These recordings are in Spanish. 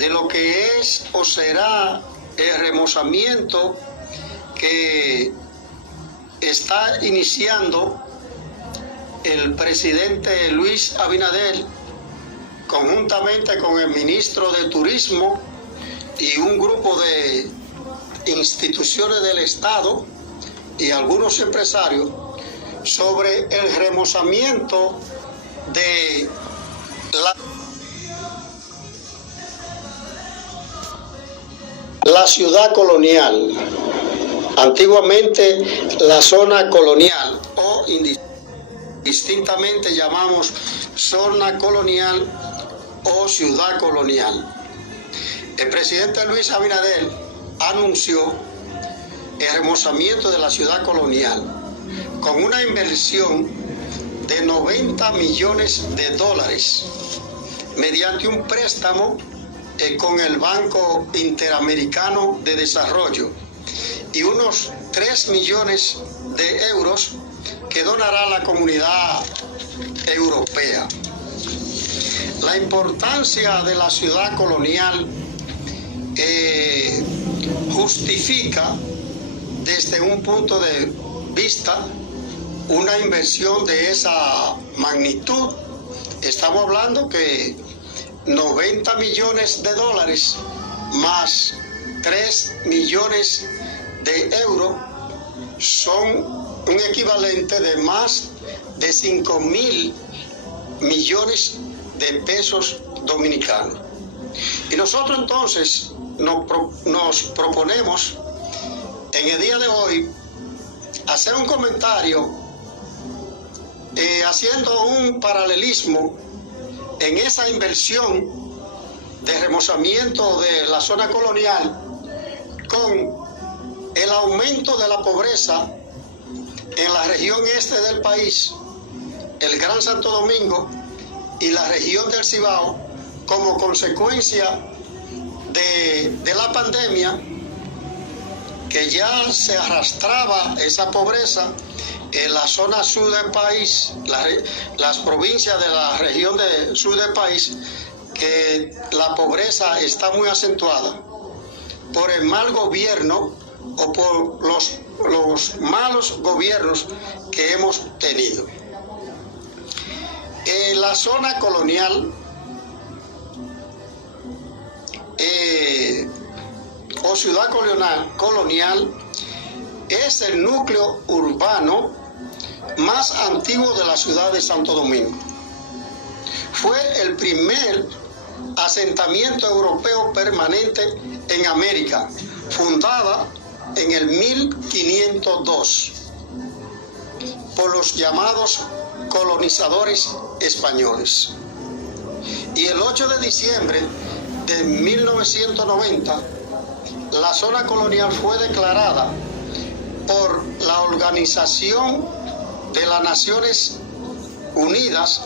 de lo que es o será el remozamiento que está iniciando el presidente Luis Abinader conjuntamente con el ministro de Turismo y un grupo de instituciones del Estado y algunos empresarios sobre el remozamiento de la ciudad colonial, antiguamente la zona colonial o indistintamente llamamos zona colonial o ciudad colonial. El presidente Luis Abinader anunció el remozamiento de la ciudad colonial con una inversión de 90 millones de dólares mediante un préstamo con el Banco Interamericano de Desarrollo y unos 3 millones de euros que donará la Comunidad Europea. La importancia de la ciudad colonial justifica desde un punto de vista una inversión de esa magnitud. Estamos hablando que 90 millones de dólares más 3 millones de euros son un equivalente de más de 5.000 millones de pesos dominicanos. Y nosotros entonces nos proponemos en el día de hoy hacer un comentario haciendo un paralelismo en esa inversión de remozamiento de la zona colonial con el aumento de la pobreza en la región este del país, el Gran Santo Domingo y la región del Cibao, como consecuencia de la pandemia, que ya se arrastraba esa pobreza en la zona sur del país, las provincias de la región del sur del país, que la pobreza está muy acentuada por el mal gobierno o por los malos gobiernos que hemos tenido. En la zona colonial o ciudad colonial es el núcleo urbano más antiguo de la ciudad de Santo Domingo. Fue el primer asentamiento europeo permanente en América, fundada en el 1502 por los llamados colonizadores españoles. Y el 8 de diciembre de 1990, la zona colonial fue declarada por la Organización de las Naciones Unidas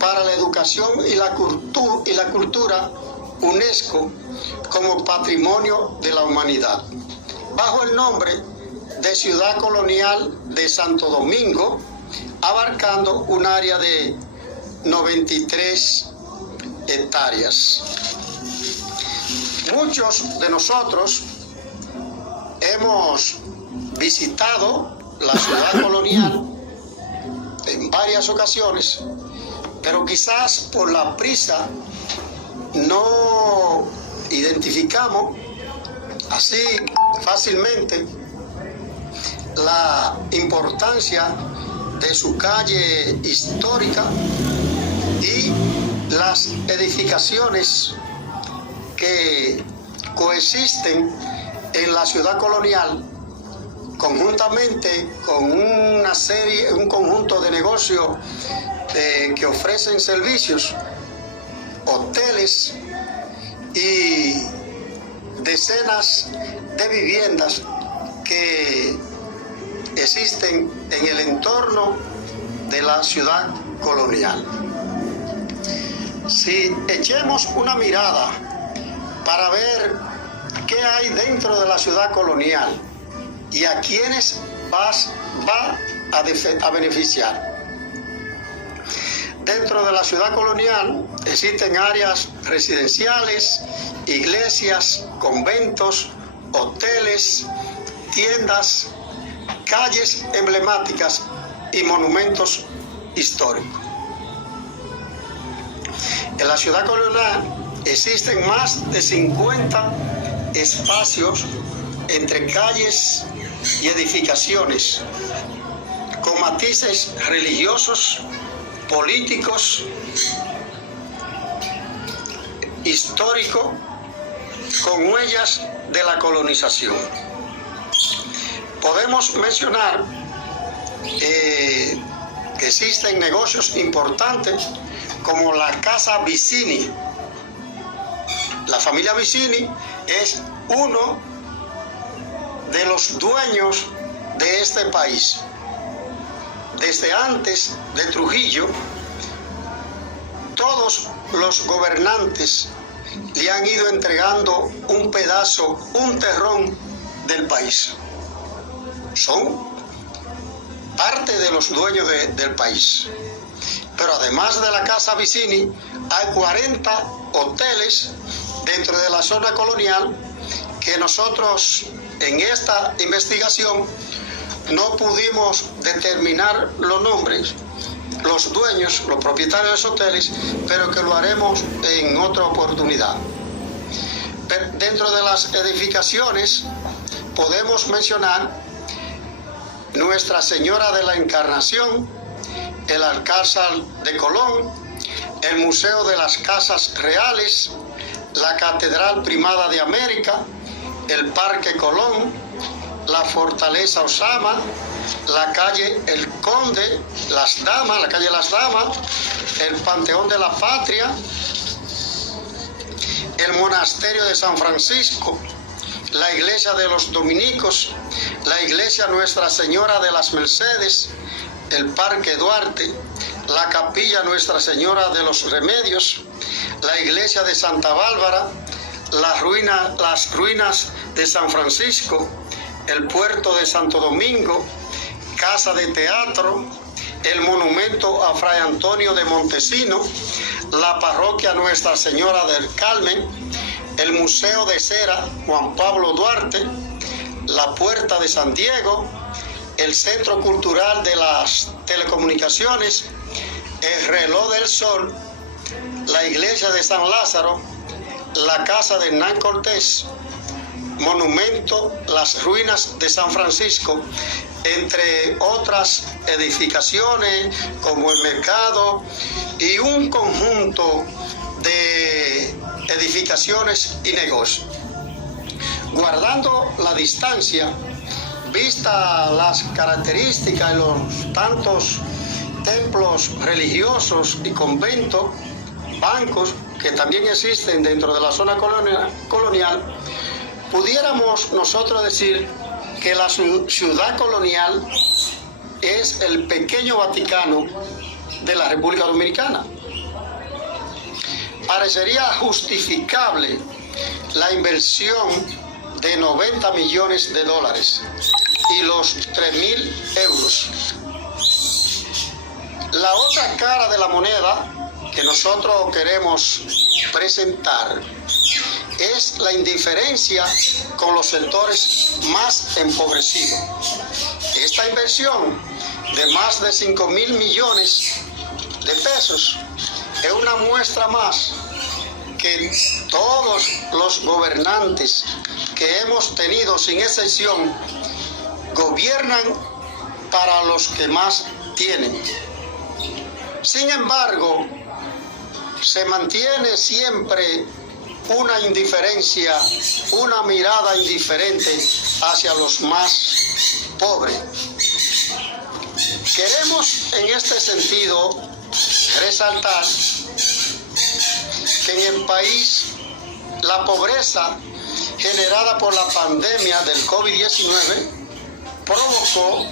para la Educación y la Cultura, UNESCO, como Patrimonio de la Humanidad, bajo el nombre de Ciudad Colonial de Santo Domingo, abarcando un área de 93 hectáreas. Muchos de nosotros hemos visitado la ciudad colonial en varias ocasiones, pero quizás por la prisa no identificamos así fácilmente la importancia de su calle histórica y las edificaciones que coexisten en la ciudad colonial, conjuntamente con un conjunto de negocios que ofrecen servicios, hoteles y decenas de viviendas que existen en el entorno de la ciudad colonial. Si echemos una mirada para ver qué hay dentro de la ciudad colonial y a quienes va a beneficiar. Dentro de la ciudad colonial existen áreas residenciales, iglesias, conventos, hoteles, tiendas, calles emblemáticas y monumentos históricos. En la ciudad colonial existen más de 50 espacios entre calles y edificaciones con matices religiosos, políticos, históricos, con huellas de la colonización. Podemos mencionar que existen negocios importantes como la Casa Vicini. La familia Vicini es uno de los dueños de este país. Desde antes de Trujillo, todos los gobernantes le han ido entregando un pedazo, un terrón del país. Son parte de los dueños del país. Pero además de la Casa Vicini, hay 40 hoteles dentro de la zona colonial que nosotros en esta investigación no pudimos determinar los nombres, los dueños, los propietarios de esos hoteles, pero que lo haremos en otra oportunidad. Dentro de las edificaciones podemos mencionar Nuestra Señora de la Encarnación, el Alcázar de Colón, el Museo de las Casas Reales, la Catedral Primada de América, el Parque Colón, la Fortaleza Osama, la calle El Conde, Las Damas, la calle Las Damas, el Panteón de la Patria, el Monasterio de San Francisco, la Iglesia de los Dominicos, la Iglesia Nuestra Señora de las Mercedes, el Parque Duarte, la Capilla Nuestra Señora de los Remedios, la Iglesia de Santa Bárbara, las ruinas de San Francisco, el Puerto de Santo Domingo, Casa de Teatro, el monumento a Fray Antonio de Montesino, la Parroquia Nuestra Señora del Carmen, el Museo de Cera Juan Pablo Duarte, la Puerta de San Diego, el Centro Cultural de las Telecomunicaciones, el Reloj del Sol, la Iglesia de San Lázaro, la Casa de Hernán Cortés, monumento, las ruinas de San Francisco, entre otras edificaciones como el mercado y un conjunto de edificaciones y negocios. Guardando la distancia, vista las características de los tantos templos religiosos y conventos, bancos que también existen dentro de la zona colonial, pudiéramos nosotros decir que la ciudad colonial es el pequeño Vaticano de la República Dominicana. Parecería justificable la inversión de 90 millones de dólares y los 3.000 euros. La otra cara de la moneda que nosotros queremos presentar es la indiferencia con los sectores más empobrecidos. Esta inversión de más de 5.000 millones de pesos es una muestra más que todos los gobernantes que hemos tenido, sin excepción, gobiernan para los que más tienen. Sin embargo, se mantiene siempre una indiferencia, una mirada indiferente hacia los más pobres. Queremos en este sentido resaltar que en el país la pobreza generada por la pandemia del COVID-19 provocó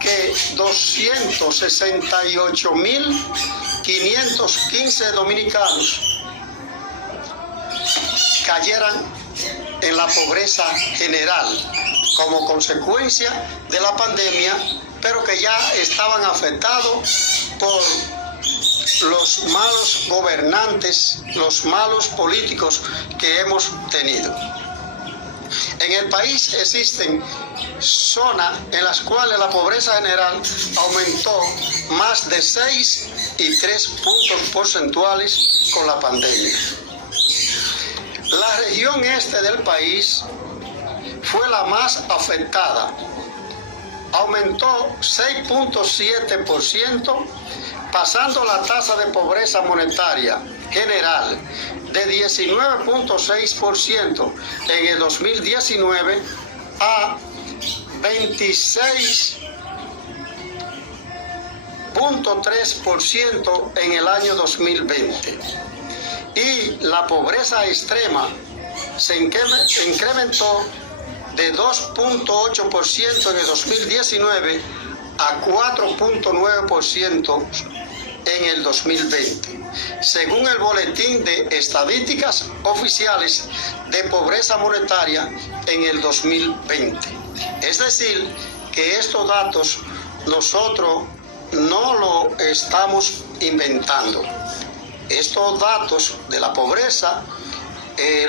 que 268.515 dominicanos cayeran en la pobreza general como consecuencia de la pandemia, pero que ya estaban afectados por los malos gobernantes, los malos políticos que hemos tenido. En el país existen zonas en las cuales la pobreza general aumentó más de 6,3 puntos porcentuales con la pandemia. La región este del país fue la más afectada. Aumentó 6,7%, pasando la tasa de pobreza monetaria general de 19,6% en el 2019 a 26,3% en el año 2020. Y la pobreza extrema se incrementó de 2,8% en el 2019 a 4,9% en el 2020, según el Boletín de Estadísticas Oficiales de Pobreza Monetaria en el 2020. Es decir, que estos datos nosotros no lo estamos inventando. Estos datos de la pobreza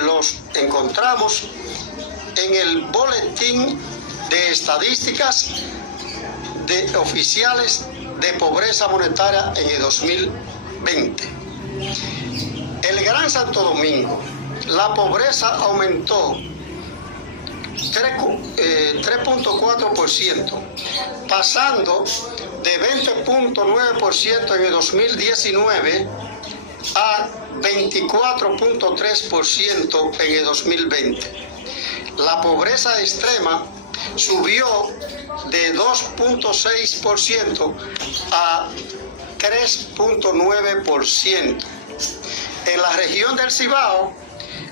los encontramos en el Boletín de Estadísticas Oficiales de Pobreza Monetaria en el 2020. El Gran Santo Domingo, la pobreza aumentó 3,4%, pasando de 20,9% en el 2019 a 24,3% en el 2020. La pobreza extrema subió de 2,6% a 3,9%. En la región del Cibao,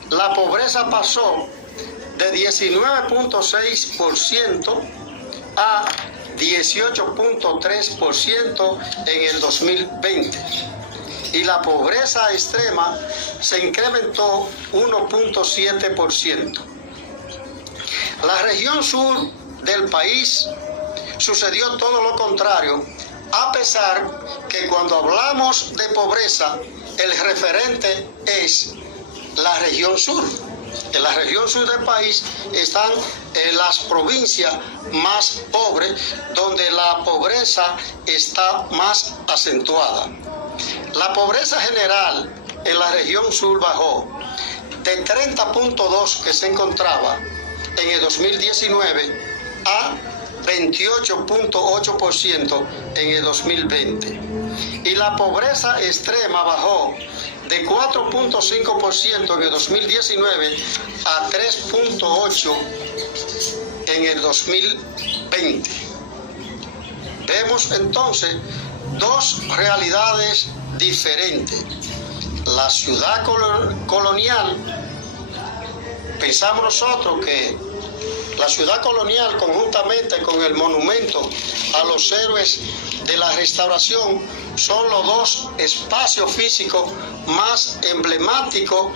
la pobreza pasó de 19,6% a 18,3% en el 2020. Y la pobreza extrema se incrementó 1,7%. La región sur del país sucedió todo lo contrario, a pesar que cuando hablamos de pobreza, el referente es la región sur. En la región sur del país están las provincias más pobres, donde la pobreza está más acentuada. La pobreza general en la región sur bajó de 30,2 que se encontraba en el 2019 a 28,8% en el 2020. Y la pobreza extrema bajó de 4,5% en el 2019 a 3,8% en el 2020. Vemos entonces dos realidades diferentes. La ciudad colonial, pensamos nosotros que la ciudad colonial, conjuntamente con el monumento a los héroes de la Restauración, son los dos espacios físicos más emblemáticos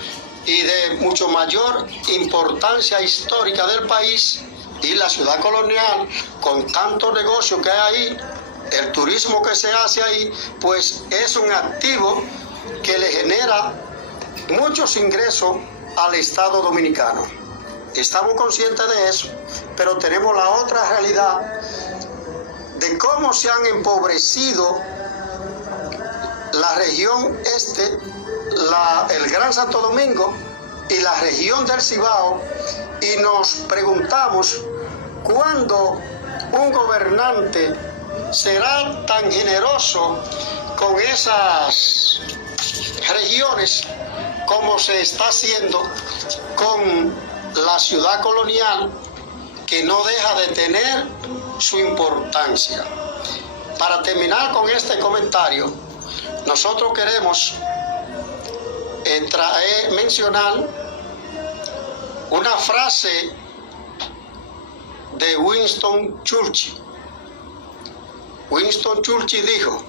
y de mucho mayor importancia histórica del país. Y la ciudad colonial, con tantos negocios que hay ahí, el turismo que se hace ahí, pues es un activo que le genera muchos ingresos al Estado dominicano. Estamos conscientes de eso, pero tenemos la otra realidad de cómo se han empobrecido la región este, el Gran Santo Domingo y la región del Cibao, y nos preguntamos cuándo un gobernante será tan generoso con esas regiones como se está haciendo con la ciudad colonial, que no deja de tener su importancia. Para terminar con este comentario, nosotros queremos mencionar una frase de Winston Churchill. Winston Churchill dijo: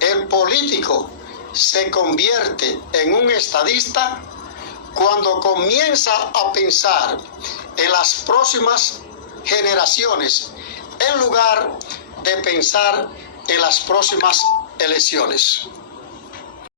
el político se convierte en un estadista cuando comienza a pensar en las próximas generaciones en lugar de pensar en las próximas elecciones.